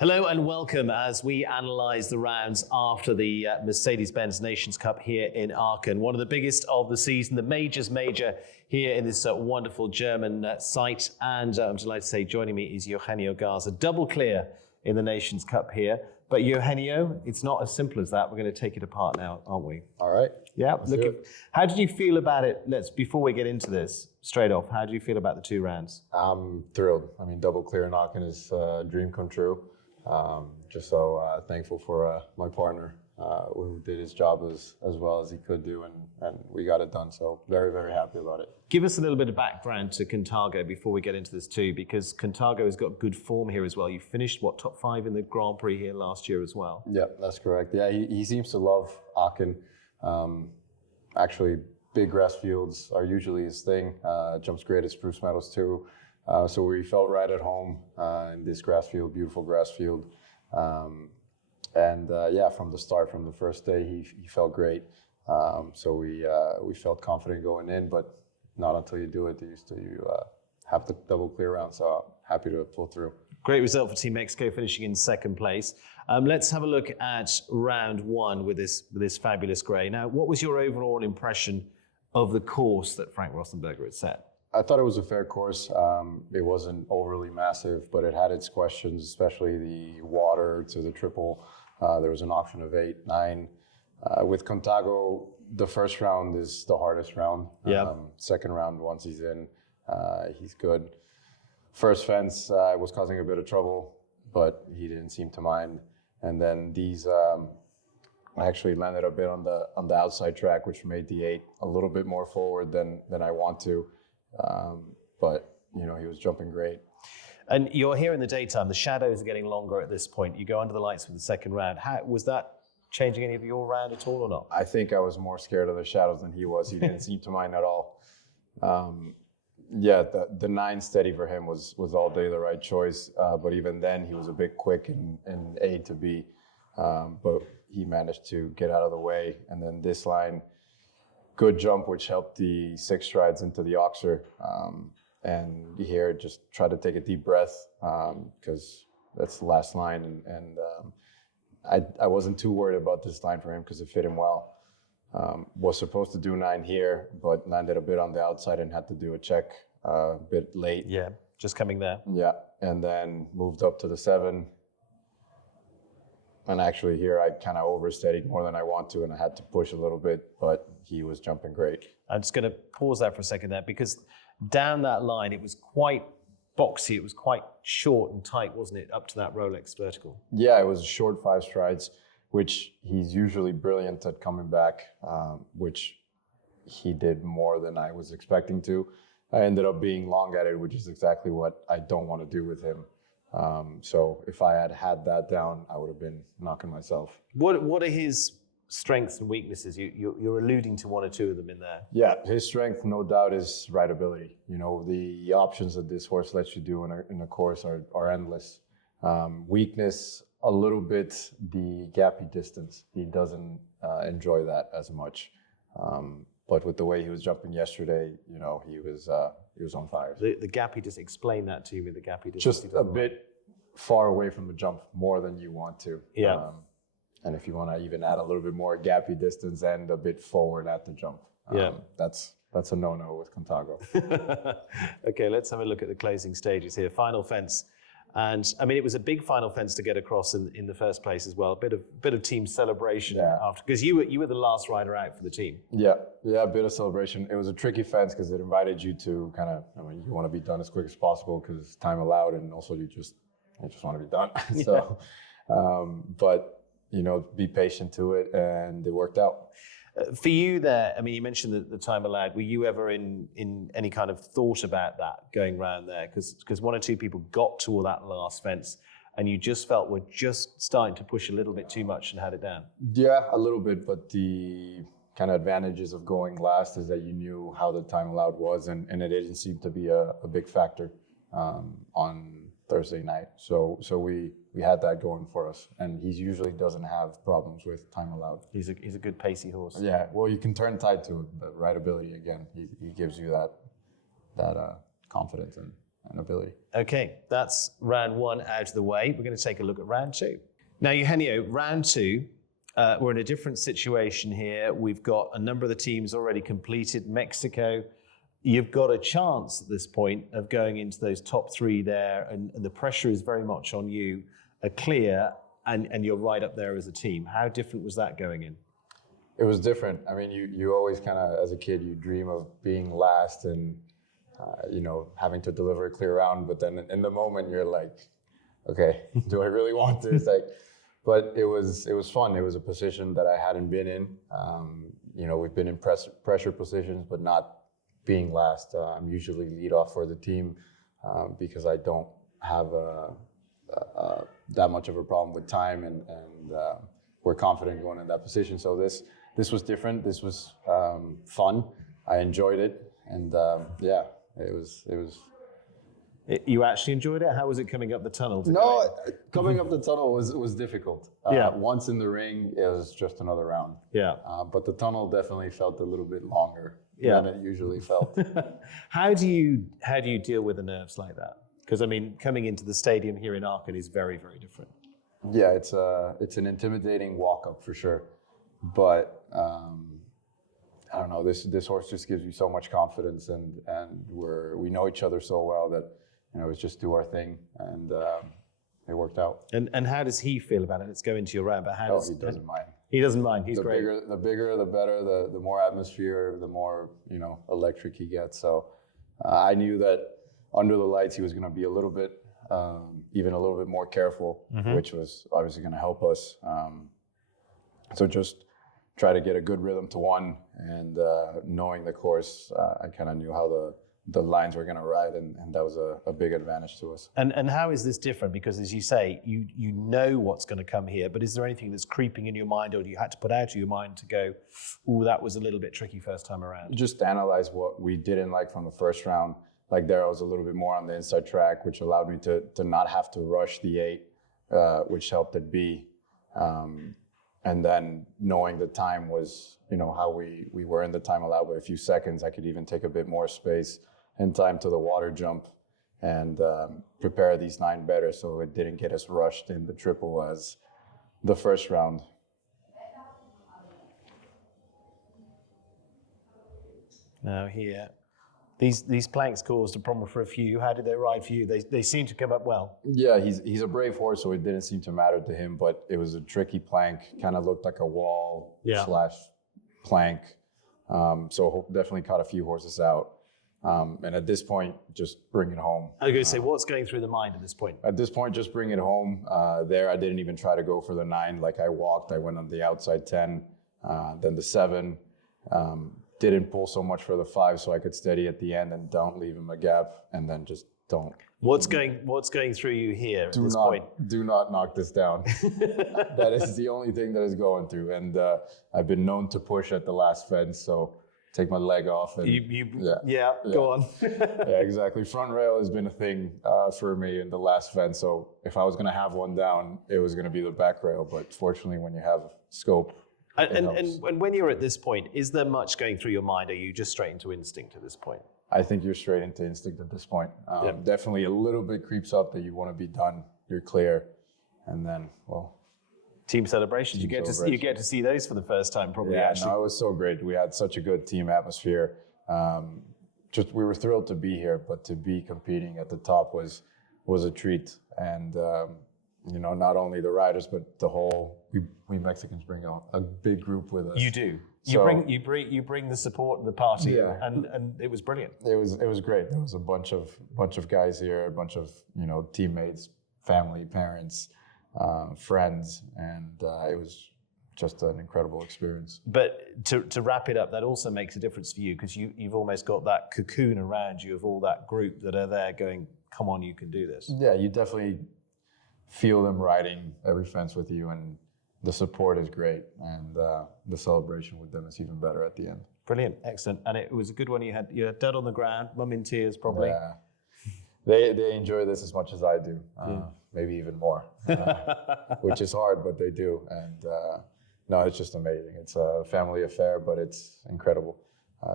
Hello and welcome as we analyse the rounds after the Mercedes-Benz Nations Cup here in Aachen. One of the biggest of the season, the major here in this wonderful German site. And I'm delighted to say joining me is Eugenio Garza, double clear in the Nations Cup here. But Eugenio, it's not as simple as that. We're going to take it apart now, aren't we? All right. Yeah. How did you feel about it? Before we get into this, straight off, how do you feel about the two rounds? I'm thrilled. I mean, double clear in Aachen is a dream come true. Just so thankful for my partner who did his job as well as he could do, and we got it done. So very, very happy about it. Give us a little bit of background to Contago before we get into this too, because Contago has got good form here as well. You finished, top 5 in the Grand Prix here last year as well? Yeah, that's correct. Yeah, he seems to love Aachen. Actually, big grass fields are usually his thing. Jumps great at spruce meadows too. So we felt right at home in this grass field, beautiful grass field. From the start, from the first day, he felt great. So we felt confident going in, but not until you do it do you have the double clear round. So happy to pull through. Great result for Team Mexico, finishing in second place. Let's have a look at round one with this fabulous grey. Now, what was your overall impression of the course that Frank Rossenberger had set? I thought it was a fair course. It wasn't overly massive, but it had its questions, especially the water to the triple. There was an option of 8, 9. With Contago, the first round is the hardest round. Yeah. Second round, once he's in, he's good. First fence was causing a bit of trouble, but he didn't seem to mind. And then these, I actually landed a bit on the outside track, which made the 8 a little bit more forward than I want to. But he was jumping great. And you're here in the daytime. The shadows are getting longer at this point. You go under the lights for the second round. How was that changing any of your round at all or not? I think I was more scared of the shadows than he was. He didn't seem to mind at all. The 9 steady for him was all day the right choice. But even then, he was a bit quick in A to B. But he managed to get out of the way. And then this line, good jump, which helped the 6 strides into the Oxer. And here, just try to take a deep breath because that's the last line. And I wasn't too worried about this line for him because it fit him well. Was supposed to do 9 here, but landed a bit on the outside and had to do a check a bit late. Yeah, just coming there. Yeah, and then moved up to the 7. And actually here I kind of oversteadied more than I want to, and I had to push a little bit, but he was jumping great. I'm just going to pause that for a second there, because down that line it was quite boxy, it was quite short and tight, wasn't it, up to that Rolex vertical? Yeah, it was a short 5 strides, which he's usually brilliant at coming back, which he did more than I was expecting to. I ended up being long at it, which is exactly what I don't want to do with him. So if I had that down, I would have been knocking myself. What are his strengths and weaknesses? You're alluding to 1 or 2 of them in there. Yeah, his strength, no doubt, is rideability. The options that this horse lets you do in a course are endless. Weakness, a little bit the gappy distance. He doesn't enjoy that as much. But with the way he was jumping yesterday, he was on fire. The gappy, just explain that to me, the gappy distance. Just a bit far away from the jump, more than you want to. Yeah. And if you want to even add a little bit more gappy distance and a bit forward at the jump, that's a no-no with Contago. Okay, let's have a look at the closing stages here. Final fence. And I mean, it was a big final fence to get across in the first place as well. A bit of team celebration after, because you were the last rider out for the team. Yeah, a bit of celebration. It was a tricky fence because it invited you to you want to be done as quick as possible because time allowed, and also you just want to be done. So, but be patient to it, and it worked out. For you there, I mean, you mentioned the time allowed. Were you ever in any kind of thought about that going round there? Because 1 or 2 people got to that last fence and you just felt were just starting to push a little bit too much and had it down. Yeah, a little bit, but the kind of advantages of going last is that you knew how the time allowed was, and it didn't seem to be a big factor on Thursday night. So we had that going for us, and he usually doesn't have problems with time allowed. He's a good pacey horse. Yeah, well, you can turn tight to it, but rideability again, he gives you that confidence. And and ability. Okay, that's round one out of the way. We're going to take a look at round two. Now, Eugenio, round two, we're in a different situation here. We've got a number of the teams already completed. Mexico, you've got a chance at this point of going into those top three there, and the pressure is very much on you, clear, and you're right up there as a team. How different was that going in? It was different. I mean, you always kind of, as a kid, you dream of being last and, having to deliver a clear round. But then in the moment, you're like, okay, do I really want this? But it was fun. It was a position that I hadn't been in. We've been in pressure positions, but not being last. I'm usually lead off for the team because I don't have that much of a problem with time, and we're confident going in that position. So this was different. This was fun. I enjoyed it, and it was. You actually enjoyed it? How was it coming up the tunnel? No, coming up the tunnel was difficult. Once in the ring, it was just another round. Yeah. But the tunnel definitely felt a little bit longer than it usually felt. How do you deal with the nerves like that? Because I mean, coming into the stadium here in Aachen is very, very different. Yeah, it's an intimidating walk up for sure, but I don't know. This horse just gives you so much confidence, and we know each other so well that it's just do our thing, and it worked out. And how does he feel about it? Let's go into your round, but he doesn't mind. He doesn't mind. He's great. The bigger, the better. The more atmosphere, the more electric he gets. So I knew that under the lights he was going to be a little bit, even a little bit more careful, which was obviously going to help us. So just try to get a good rhythm to one, and knowing the course, I kind of knew how the lines were going to ride, and that was a big advantage to us. And how is this different? Because as you say, you know what's going to come here, but is there anything that's creeping in your mind, or you had to put out of your mind to go, ooh, that was a little bit tricky first time around? Just analyze what we didn't like from the first round. Like there, I was a little bit more on the inside track, which allowed me to not have to rush the 8, which helped at B. And then knowing the time was, how we were in the time allowed by a few seconds, I could even take a bit more space and time to the water jump and prepare these 9 better so it didn't get us rushed in the triple as the first round. Now here, these planks caused a problem for a few. How did they ride for you? They seem to come up well. Yeah, he's a brave horse, so it didn't seem to matter to him, but it was a tricky plank, kind of looked like a wall / plank. So definitely caught a few horses out. And at this point, just bring it home. I was going to say, what's going through the mind at this point? At this point, just bring it home. There, I didn't even try to go for the 9. Like I walked, I went on the outside 10, then the 7. Didn't pull so much for the 5, so I could steady at the end and don't leave him a gap, and then just don't. What's going through you here at this point? Do not knock this down. That is the only thing that is going through. And I've been known to push at the last fence, so take my leg off. And, go on. Yeah, exactly. Front rail has been a thing for me in the last fence. So if I was going to have one down, it was going to be the back rail. But fortunately, when you have scope, and when you're at this point, is there much going through your mind? Are you just straight into instinct at this point? I think you're straight into instinct at this point. Definitely a little bit creeps up that you want to be done, you're clear, and then, team celebrations. You get to see those for the first time, probably. Yeah, no, it was so great. We had such a good team atmosphere. We were thrilled to be here, but to be competing at the top was a treat. And not only the riders, but the whole. We Mexicans bring a big group with us. You do. You bring the support and the party, and it was brilliant. It was great. There was a bunch of guys here, a bunch of teammates, family, parents, friends, and it was just an incredible experience. But to wrap it up, that also makes a difference for you, because you've almost got that cocoon around you of all that group that are there going, come on, you can do this. Yeah, you definitely feel them riding every fence with you, and the support is great, and the celebration with them is even better at the end. Brilliant, excellent, and it was a good one. You had dad on the ground, mum in tears, probably. Yeah, they enjoy this as much as I do, maybe even more, which is hard, but they do. And no, it's just amazing. It's a family affair, but it's incredible.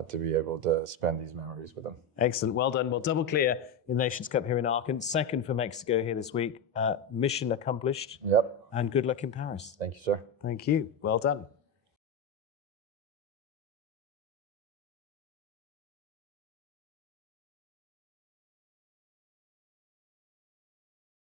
to be able to spend these memories with them. Excellent. Well done. Well, double clear in the Nations Cup here in Aachen. Second for Mexico here this week. Mission accomplished. Yep. And good luck in Paris. Thank you, sir. Thank you. Well done.